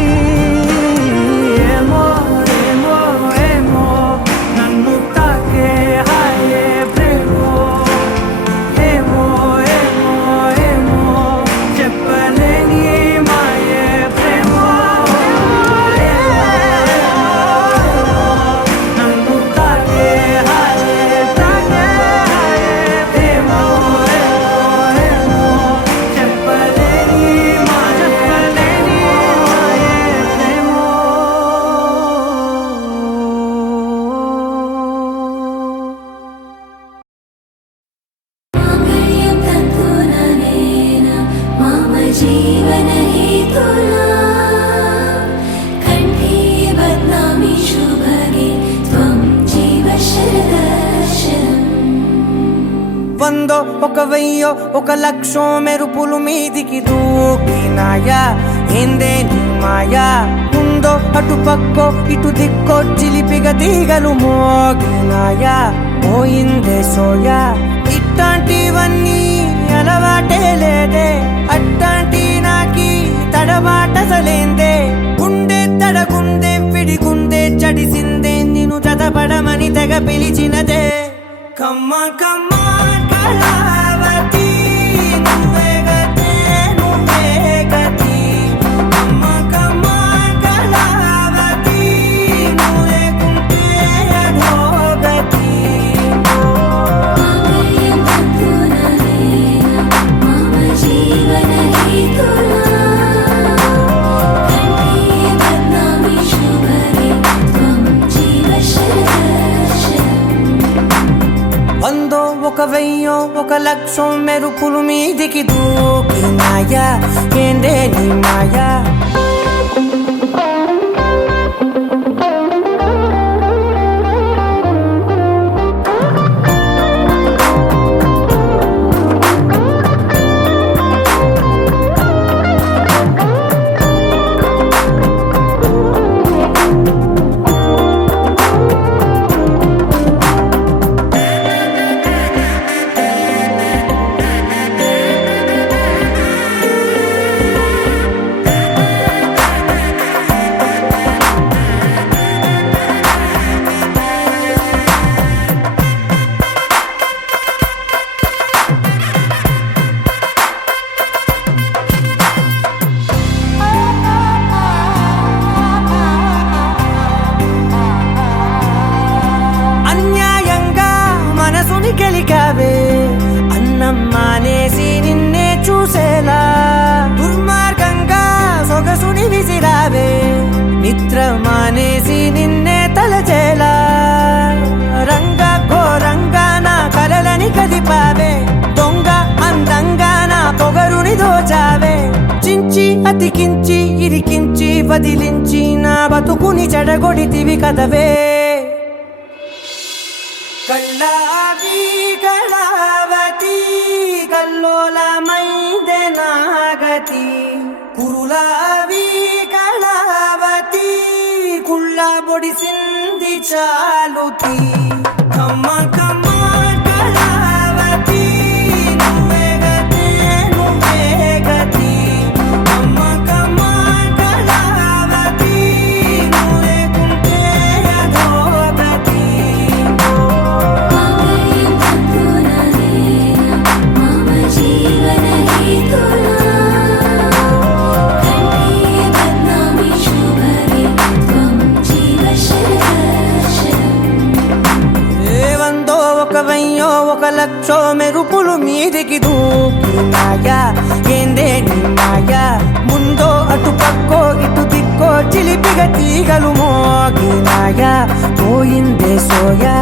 ఏమో ఏమో ఏమో నన్ను తాకే హాయే ప్రేమో ఏమో ఏమో ఏమో చెప్పలేని మాయే ప్రేమో నన్ను తాకే హాయే ప్రేమో ఏమో చెప్పలేని మాయే ప్రేమో माङ्गल्यं तन्तुननेन मम जीवनहेतुना कण्ठे बध्नामि शुभगे त्वं जीव शरदर्शनम् వందో ఒక వెయ్యో ఒక లక్షో మెరుపులు మీదికి దూకినాయా ఏందే నీ మాయా ఉందో అటు పక్కో ఇటు దిక్కో చిలిపిగ తీగలు మోగినాయా పోయిందే సోయా ఇట్లాంటివన్నీ అలవాటే లేదే అట్లాంటి నాకి తడబాటసలేందే గుండె తడగుందే విడిగుందే చడిసిందే నిన్ను చదపడమని తెగ పిలిచినదే కమ్మ కమ్మ కళావతి నువ్వే గతే నువ్వే గతి కమ్మ కమ్మ కళావతి నువ్వు లేకుంటే అధోగతి माङ्गल्यं तन्तुननेन मम जीवनहेतुना कण्ठे बध्नामि शुभगे त्वं जीव शरदर्शनम् వందో ఒక వెయ్యో ఒక లక్షో మెరుపులు మీదికి దూకినాయా ఏందే నీ మాయా అన్యాయంగా మనసుని గెలికావే అన్నం మానేసి నిన్నే చూసేలా దుర్మార్గంగా సొగసుని విసిరావే నిద్ర మానేసి నిన్నే తలచేలా రంగ ఘోరంగా నా కలలని కదిపావే దొంగ అందంగా నా పొగరుని దోచావే చించి అతికించి ఇరికించి వదిలించి నా బతుకుని చెడగొడితివి కదవే కళ్ళావి కళావతి కల్లోలమైందే నాగతి కురులావి కళావతి కుళ్ళ బొడిసింది చాలుతి కమ్మ కమ్మ కళావతి నువ్వే గతే నువ్వే గతి కమ్మ కమ్మ కళావతి నువ్వు లేకుంటే అధోగతి माङ्गल्यं तन्तुननेन मम जीवनहेतुना कण्ठे बध्नामि शुभगे त्वं जीव शरदर्शनम् ఏ వందో ఒక వెయ్యో ఒక లక్షో మెరుపులు మీదికి దూకినాయా ఏందే నీ మాయా ముందో అటు పక్కో ఇటు దిక్కో చిలిపిగ తీగలు మోగినాయా పోయిందే సోయా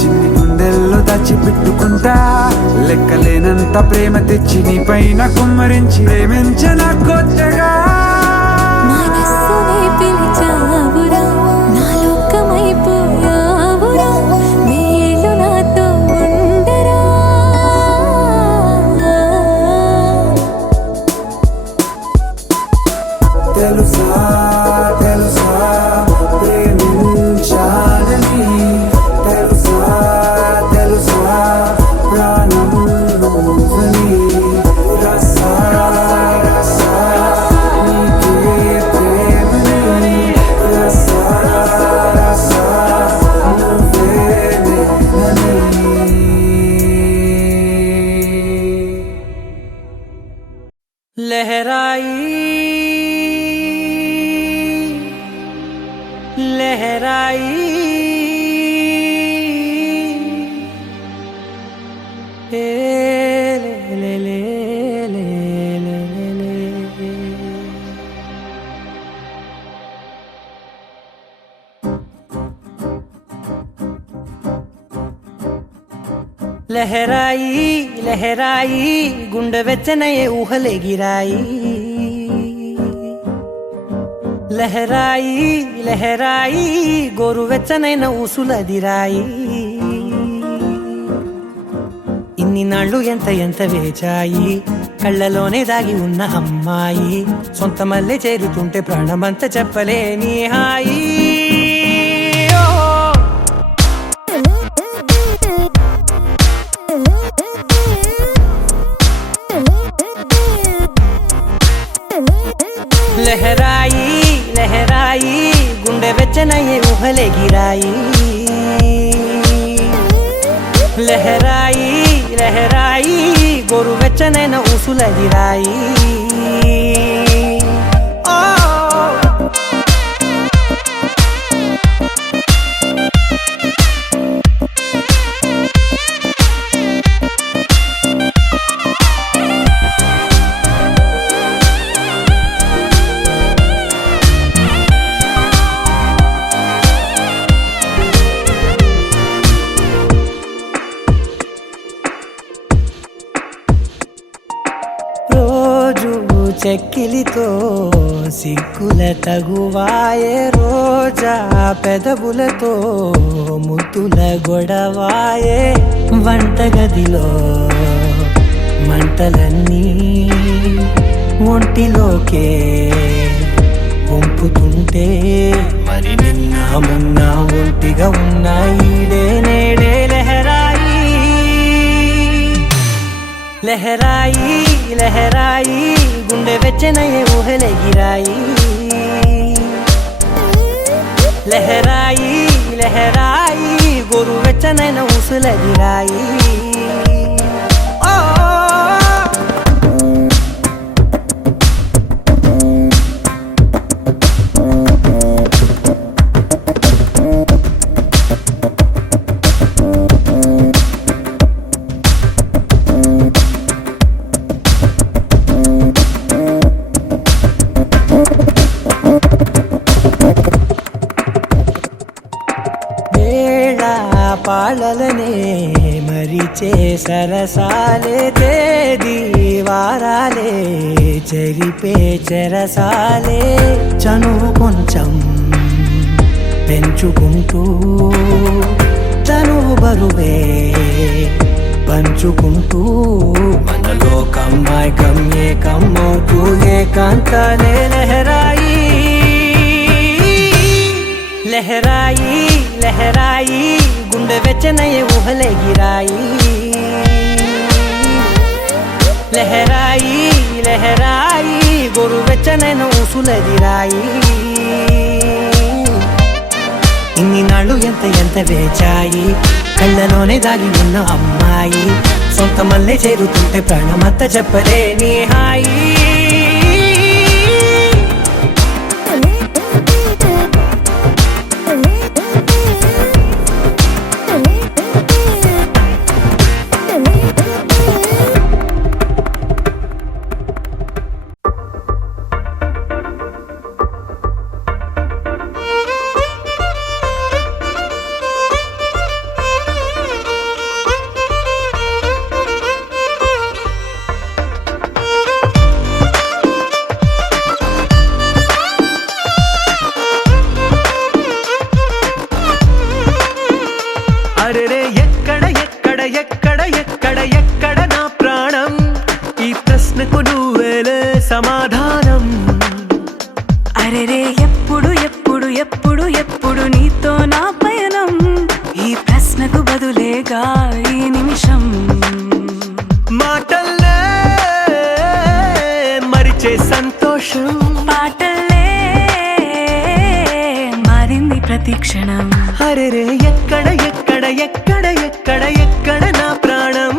చిన్ని గుండెల్లో దాచిపెట్టుకుంటా లెక్కలేనంత ప్రేమ తెచ్చి నీ పైన కుమ్మరించి ప్రేమించిన కొత్తగా మనస్సునే పిలిచావురా నా లోకమైపోయావురా నీళ్ళు నాతో ఉండరా తెలుసా తెలుసా ప్రేమించాలని తెలుసా తెలుసా ప్రాణం నువ్వని రసా రసా నీకే ప్రేమని రసా రసా నువ్వే నేనని लहराई लहराई ए ले ले ले ले ले ले लहराई लहराई गुंड వెచ్చనయే ఊహలే గిరాయి లహరాయి లహరాయి గోరు వెచ్చనైన ఊసులదిరాయి ఇన్ని నాళ్ళు ఎంత ఎంత వేచాయి కళ్ళలోనే దాగి ఉన్న అమ్మాయి సొంత మల్లె చేరుతుంటే ప్రాణమంతా చెప్పలేని హాయి ఓ లహరాయి లహరాయి గుండె వెచ్చనయ్యే ఊహలే గిరాయి లహరాయి లహరాయి గోరు వెచ్చనైన ఊసులదిరాయి ఓ చెక్కిలితో సిగ్గుల తగువాయే రోజా పెదవులతో ముద్దుల గొడవాయే వంటగదిలో మంటలన్నీ ఒంటిలోకే వంపుతుంటే మరి నిన్న మొన్న ఒంటిగా ఉన్నాయి నేడే లహరాయి లహరాయి లహరాయి గుండె వెచ్చనయ్యే ఊహలే గిరాయి లహరాయి లహరాయి గోరు వెచ్చనైన ఊసులదిరాయి ఓ పాలలనే మరిచే సరసాలే తేదీ వారాలే చెరిపే చెరసాలే చనువు కొంచెం పెంచుకుంటూ చనువు బరువే పంచుకుంటూ మనలో కమ్మాయికం ఏకమవుతూ ఏకాంతాలే లహరాయి లహరాయి లహరాయి గుండె వెచ్చనయ్యే ఊహలే గిరాయి లహరాయి లహరాయి గోరు వెచ్చనైన ఊసులదిరాయి ఇన్ని నాళ్ళు ఎంత ఎంత వేచాయి కళ్ళలోనే దాగి ఉన్న అమ్మాయి సొంత మల్లె చేరుతుంటే ప్రాణమంతా చెప్పలేని హాయి అరెరే ఎక్కడ ఎక్కడ ఎక్కడ ఎక్కడ ఎక్కడ నా ప్రాణం ఈ ప్రశ్నకు నువ్వేలే సమాధానం అరెరే ఎప్పుడు ఎప్పుడు ఎప్పుడు ఎప్పుడు నీతో నా పయనం ఈ ప్రశ్నకు బదులేగా ఈ నిమిషం మాటల్లే మరిచే సంతోషం పాటల్లే మారింది ప్రతి క్షణం అరెరే ఎక్కడ ఎక్కడ ఎక్కడ ఎక్కడ ఎక్కడ నా ప్రాణం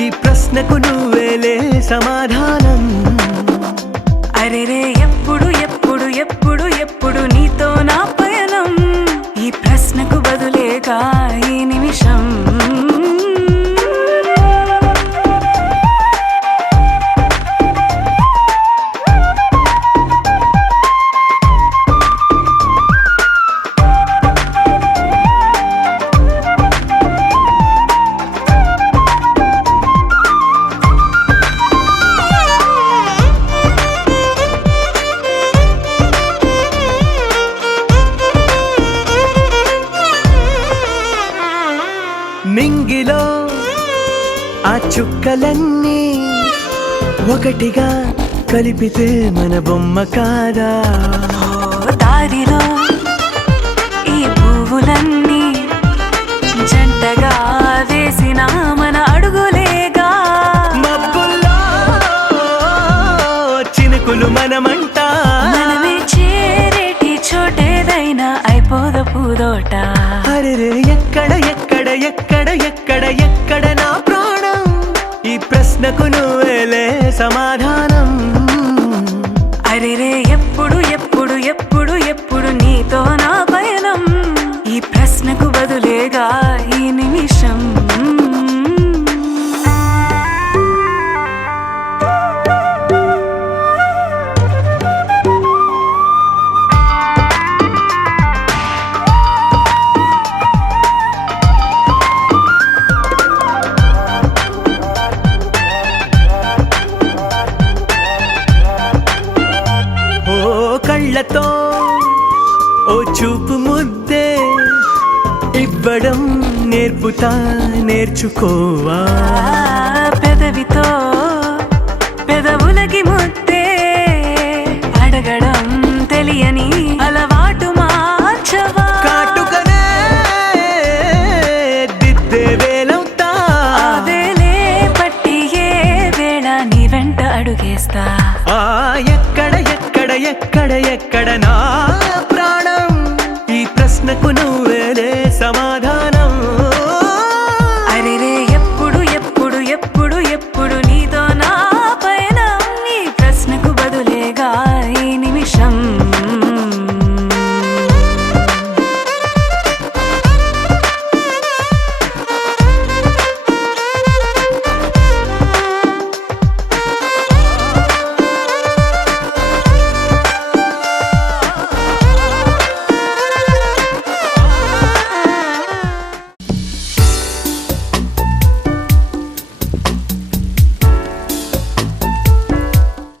ఈ ప్రశ్నకు నువ్వేలే సమాధానం అరెరే ఎప్పుడు ఎప్పుడు ఎప్పుడు ఎప్పుడు నీతో నా పయనం ఈ ప్రశ్నకు బదులేగా ఈ నిమిషం మింగిలో ఆ చుక్కలన్నీ ఒకటిగా కలిపితే మన బొమ్మ కాదా దారిలో ఈ పువ్వులన్నీ జంటగా వేసిన మన అడుగులేగా మబ్బుల్లో చినుకులు మనమంట మనమే చేరేటి చోటేదైనా అయిపోద పూదోట అరెరే ఎక్కడ ఎక్కడ ఎక్కడ ఎక్కడ ఎక్కడ నా ప్రాణం ఈ ప్రశ్నకు నువ్వేలే సమాధానం అరెరే ఎప్పుడు ఎప్పుడు ఎప్పుడు ఎప్పుడు నీతో నా పయనం ఈ ప్రశ్నకు బదులేగా ఈ నిమిషం ఓ కళ్ళతో ఓ చూపు ముద్దే ఇవ్వడం నేర్పుతా నేర్చుకోవా పెదవితో పెదవులకి ముద్దే అడగడం తెలియని అలవాటు మార్చవా కాటుకనే దిద్దే వేలవుతా ఆ వేలే పట్టి ఏ వేళ నీ వెంట అడుగేస్తా ఆ ఎక్కడ ఎక్కడ ఎక్కడ ఎక్కడ నా ప్రాణం ఈ ప్రశ్నకు నువ్వేలే సమాధానం